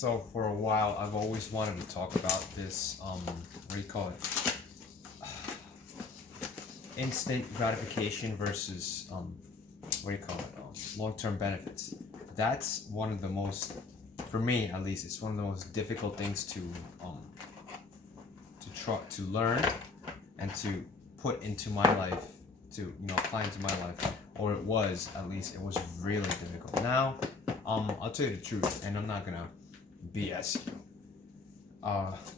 So for a while, I've always wanted to talk about this. What do you call it? Instant gratification versus what do you call it? Long-term benefits. That's one of the most, for me at least, it's one of the most difficult things to try to learn and to put into my life, to apply into my life, or it was at least. It was really difficult. Now, I'll tell you the truth, and I'm not gonna BS you.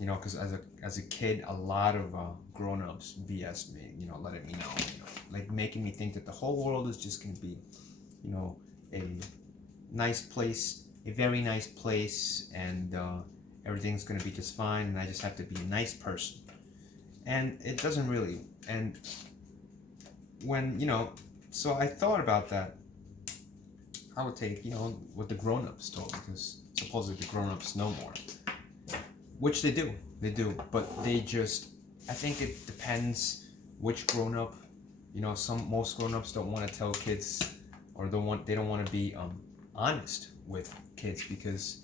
Because as a kid, a lot of grown-ups BS me, letting me know, like making me think that the whole world is just gonna be, a nice place, a very nice place, and everything's gonna be just fine, and I just have to be a nice person. And it doesn't really. And when so I thought about that. I would take what the grown-ups told, because supposedly the grown-ups know more, which they do, but they just, I think it depends which grown-up. Most grown-ups don't want to tell kids, or they don't want to be honest with kids, because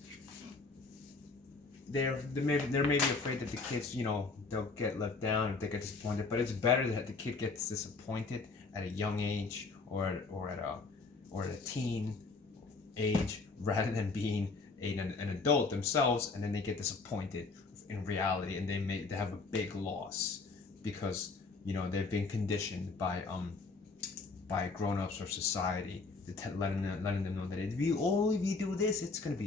they're maybe afraid that the kids they'll get let down if they get disappointed. But it's better that the kid gets disappointed at a young age, or at a teen age, rather than being an adult themselves, and then they get disappointed in reality, and they have a big loss, because they've been conditioned by grown-ups or society to letting them know that if you do this,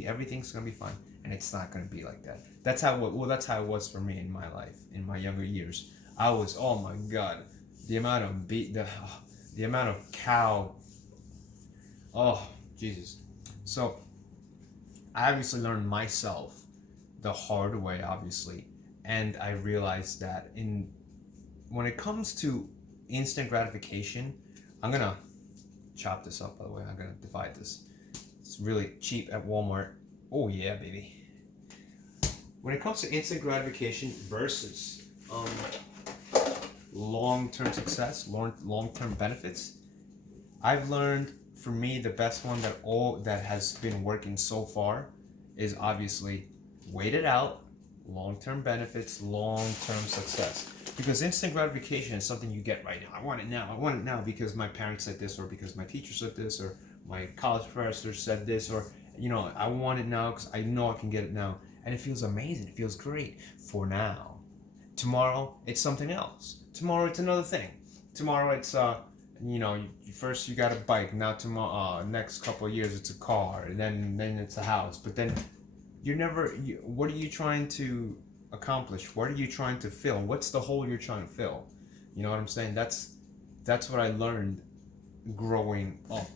everything's gonna be fine, and it's not gonna be like that. That's how it was for me in my life, in my younger years. I was, oh my God, the amount of cow. Oh, Jesus. So, I obviously learned myself the hard way, obviously. And I realized that when it comes to instant gratification, I'm going to chop this up, by the way. I'm going to divide this. It's really cheap at Walmart. Oh, yeah, baby. When it comes to instant gratification versus long-term success, long-term benefits, I've learned, for me, the best one that has been working so far is obviously wait it out, long-term benefits, long-term success. Because instant gratification is something you get right now. I want it now because my parents said this, or because my teacher said this, or my college professor said this, or I want it now because I know I can get it now. And it feels amazing. It feels great for now. Tomorrow, it's something else. Tomorrow, it's another thing. Tomorrow, it's first you got a bike. Now tomorrow, next couple of years, it's a car, and then it's a house. But then what are you trying to accomplish? What are you trying to fill? What's the hole you're trying to fill? You know what I'm saying? That's what I learned growing up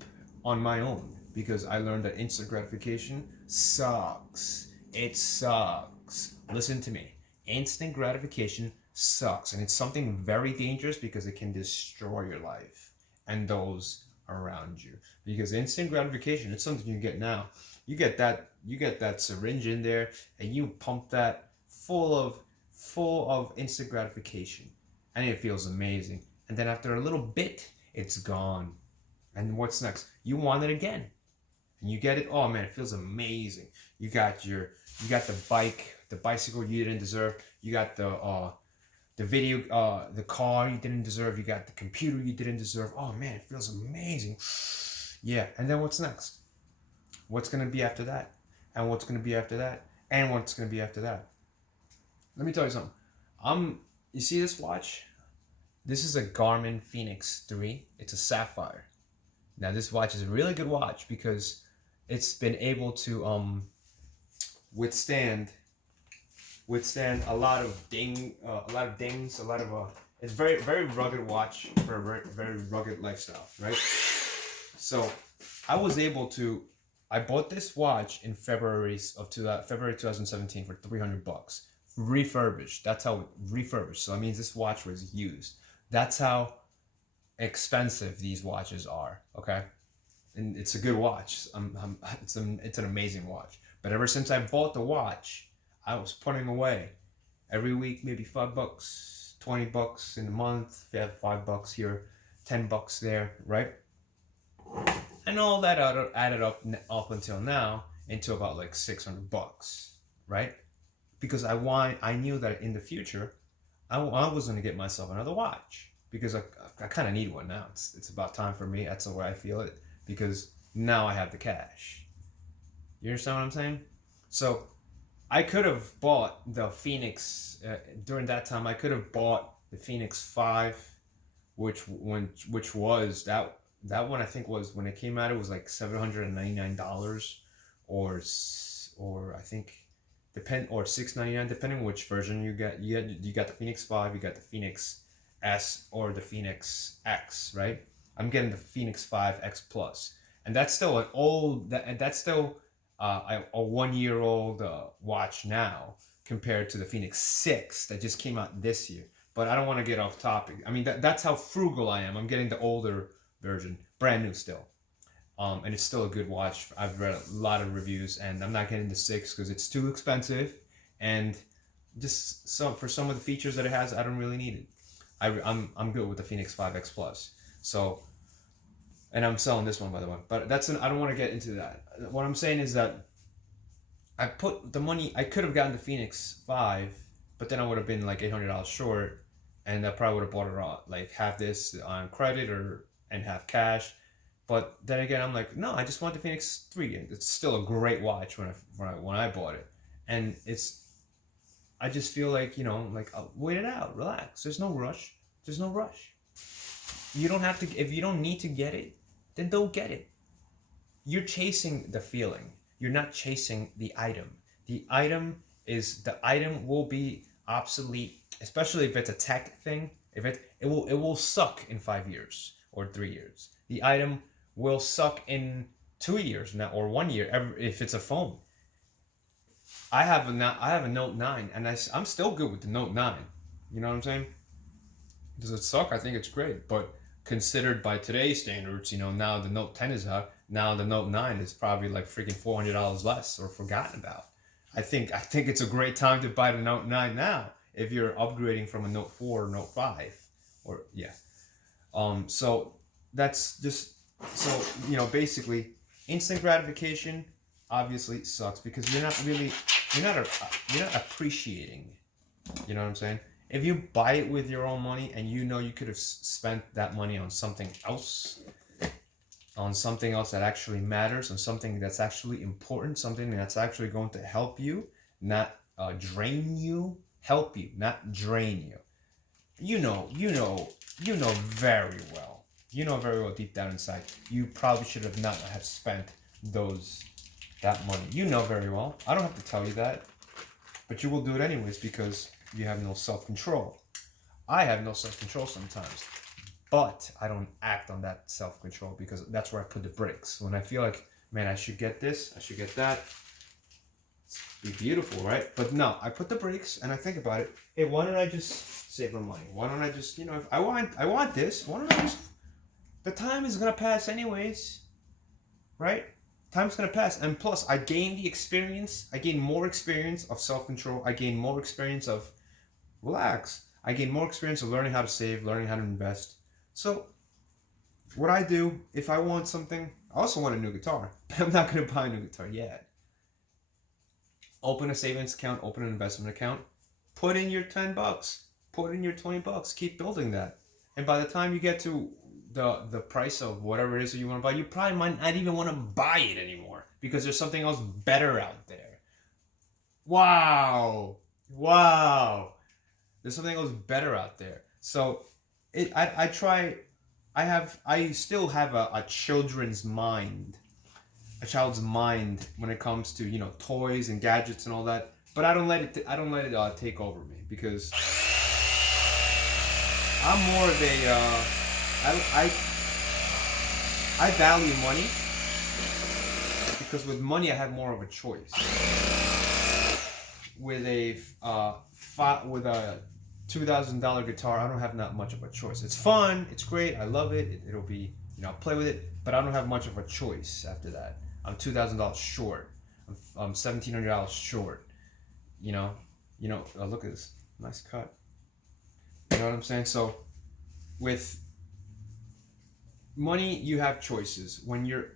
on my own, because I learned that instant gratification sucks. It sucks. Listen to me. Instant gratification sucks, and it's something very dangerous, because it can destroy your life and those around you. Because instant gratification, it's something you get now. You get that syringe in there, and you pump that full of instant gratification, and it feels amazing. And then after a little bit, it's gone. And what's next? You want it again, and you get it. Oh man, it feels amazing. You got the bicycle you didn't deserve. You got the car you didn't deserve. You got the computer you didn't deserve. Oh man, it feels amazing. Yeah, and then what's next? What's gonna be after that? And what's gonna be after that? And what's gonna be after that? Let me tell you something. You see this watch? This is a Garmin Fenix 3. It's a sapphire. Now this watch is a really good watch, because it's been able to withstand a lot of dings, it's very, very rugged watch for a very, very rugged lifestyle, right? So I bought this watch in February 2017 for $300, refurbished. That's how refurbished. So that means this watch was used. That's how expensive these watches are. Okay, and it's a good watch. It's an amazing watch. But ever since I bought the watch, I was putting away every week, maybe $5, $20 in a month. $5 here, $10 there, right? And all that added up until now, into about like $600, right? Because I knew that in the future, I was going to get myself another watch because I kind of need one now. It's about time for me. That's the way I feel it, because now I have the cash. You understand what I'm saying? So I could have bought the Phoenix during that time. I could have bought the Phoenix 5, which was that one, I think, was, when it came out, it was like $799, or I think or $699, depending which version you get. You got the Phoenix 5, you got the Phoenix S, or the Phoenix X, right? I'm getting the Phoenix 5 X Plus, and that's still an old, that's still a 1-year-old watch now, compared to the Phoenix 6 that just came out this year. But I don't want to get off topic. I mean, that's how frugal I am. I'm getting the older version, brand new still. And it's still a good watch. I've read a lot of reviews, and I'm not getting the 6 because it's too expensive, and just for some of the features that it has, I don't really need it. I'm good with the Phoenix 5X Plus. So, and I'm selling this one, by the way. But I don't want to get into that. What I'm saying is that I put the money. I could have gotten the Phoenix 5, but then I would have been like $800 short, and I probably would have bought it all, like half this on credit and half cash. But then again, I'm like, no, I just want the Phoenix 3. It's still a great watch when I bought it, and I just feel like, like, I'll wait it out, relax. There's no rush. There's no rush. You don't have to. If you don't need to get it, then don't get it. You're chasing the feeling. You're not chasing the item. The item will be obsolete, especially if it's a tech thing. If it will suck in 5 years or 3 years. The item will suck in 2 years now, or 1 year, if it's a phone. I have a Note 9, and I'm still good with the Note 9. You know what I'm saying? Does it suck? I think it's great, but considered by today's standards, now the Note 10 is out. Now the Note 9 is probably like freaking $400 less, or forgotten about. I think it's a great time to buy the Note 9 now if you're upgrading from a Note 4 or Note 5, or yeah. So that's just, so basically, instant gratification obviously sucks, because you're not appreciating. You know what I'm saying? If you buy it with your own money, and you could have spent that money on something else, that actually matters, on something that's actually important, something that's actually going to help you, not drain you, help you, not drain you. You know very well. You know very well deep down inside, you probably should have not have spent that money. You know very well. I don't have to tell you that, but you will do it anyways, because you have no self-control. I have no self-control sometimes, but I don't act on that self-control, because that's where I put the brakes. When I feel like, man, I should get this, I should get that, be beautiful, right? But no, I put the brakes and I think about it. Hey, why don't I just save my money? Why don't I just, if I want this, why don't I just, the time is gonna pass anyways, right? Time's gonna pass, and plus I gain the experience. I gain more experience of self-control. I gain more experience of relax. I gain more experience of learning how to save, learning how to invest. So what I do, if I want something, I also want a new guitar, but I'm not gonna buy a new guitar yet. Open a savings account, open an investment account, put in your $10, put in your $20, keep building that. And by the time you get to the price of whatever it is that you want to buy, you probably might not even want to buy it anymore, because there's something else better out there. Wow. There's something else better out there. So I still have a child's mind when it comes to, toys and gadgets and all that, but I don't let it take over me, because I'm more of a I value money, because with money I have more of a choice. With a $2,000 guitar, I don't have that much of a choice. It's fun, it's great, I love it. It'll be, I'll play with it, but I don't have much of a choice after that. I'm $2,000 short. I'm $1,700 short. Look at this, nice cut. You know what I'm saying? So with money, you have choices. When you're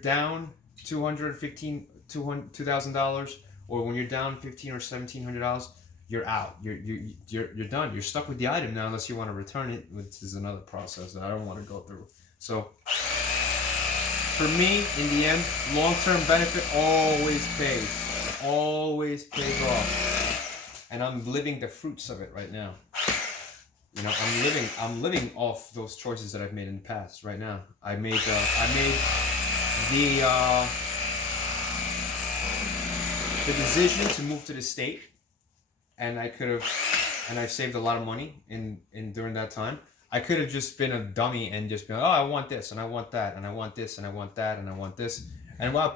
down, $2,000, or when you're down $1,500 or $1,700, you're out. You're done. You're stuck with the item now unless you want to return it, which is another process that I don't want to go through. So for me, in the end, long-term benefit always pays off, and I'm living the fruits of it right now. You know, I'm living off those choices that I've made in the past. Right now, I made the decision to move to the state, and I saved a lot of money in during that time. I could have just been a dummy and just been, oh, I want this and I want that and I want this and I want that and I want this, and I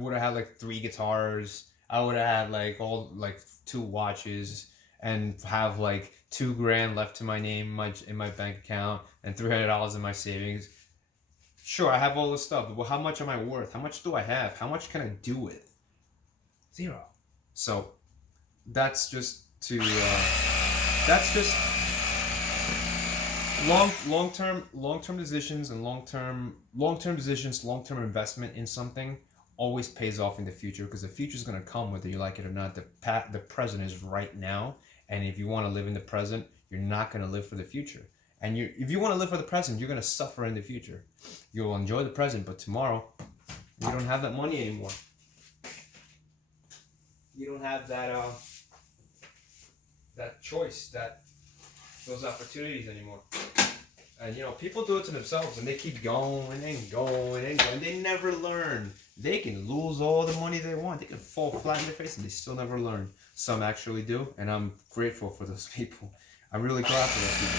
would have had like 3 guitars. I would have had like 2 watches and have like $2,000 left to my name in my bank account and $300 in my savings. Sure, I have all this stuff, but how much am I worth? How much do I have? How much can I do with? 0. So that's just long-term decisions and long-term investment in something always pays off in the future, because the future is going to come whether you like it or not. The present is right now, and if you want to live in the present, you're not going to live for the future. And if you want to live for the present, you're going to suffer in the future. You'll enjoy the present, but tomorrow you don't have that money anymore. You don't have that choice, those opportunities anymore. And you know, people do it to themselves, and they keep going and going and going. They never learn. They can lose all the money they want. They can fall flat in their face, and they still never learn. Some actually do, and I'm grateful for those people. I'm really glad for those people.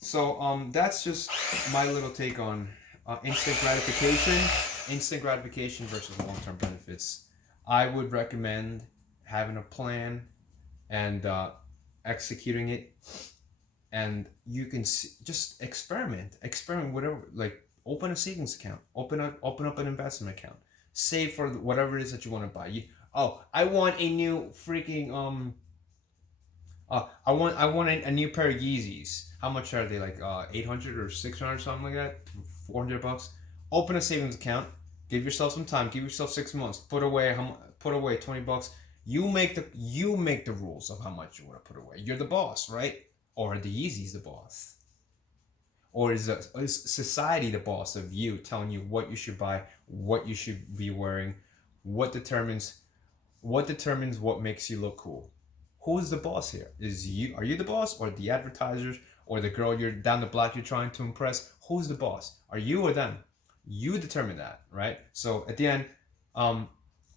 So that's just my little take on instant gratification versus long-term benefits. I would recommend having a plan and executing it, and you can just experiment whatever. Like, open a savings account, open up an investment account, save for whatever it is that you want to buy. I want a new freaking I want a new pair of Yeezys. How much are they? Like 800 or 600, something like that. $400. Open a savings account. Give yourself some time. Give yourself 6 months. Put away $20. You make the rules of how much you want to put away. You're the boss, right? Or are the Yeezys the boss? Or is society the boss of you, telling you what you should buy, what you should be wearing? What determines what makes you look cool? Who's the boss here? Are you the boss, or the advertisers, or the girl you're down the block you're trying to impress? Who's the boss? Are you or them? You determine that, right? So at the end,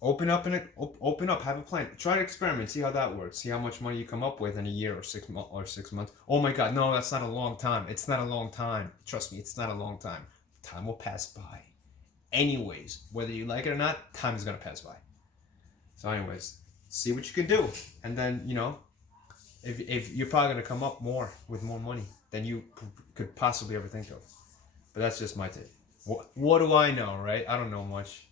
open up, have a plan. Try to experiment, see how that works. See how much money you come up with in a year or 6 months. Oh my God, no, that's not a long time. It's not a long time. Trust me, it's not a long time. Time will pass by. Anyways, whether you like it or not, time is gonna pass by. So anyways, see what you can do, and then, you know, if you're probably gonna come up with more money than you could possibly ever think of. But that's just my take. What do I know, right? I don't know much.